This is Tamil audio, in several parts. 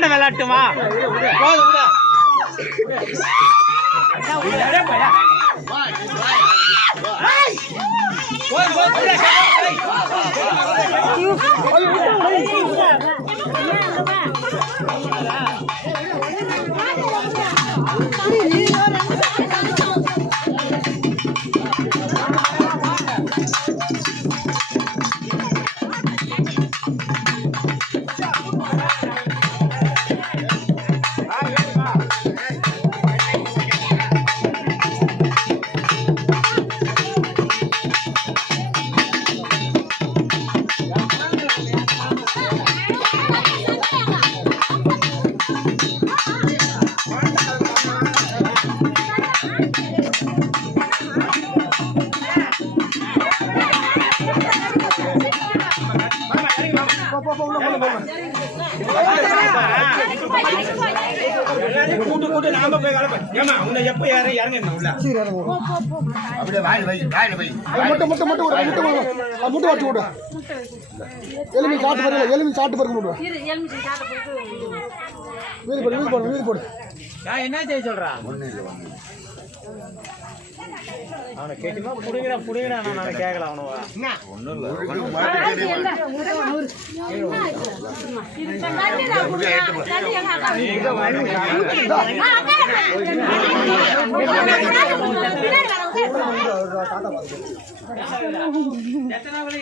விளையாட விளையாட்டுமா கூட்டு நாம போய் ஏமா உன்னை எப்ப இறங்க உள்ள அப்படியே வாயில வை முட்டை வச்சு விடு எலும்பி சாப்பிட்டு பாருங்க வீடு போடு என்ன செய்ய சொல்றா அவனை கேட்டுமா புடுங்கடா நான் கேட்கல அவனவா ஒண்ணும் இல்ல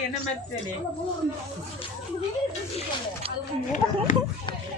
என்ன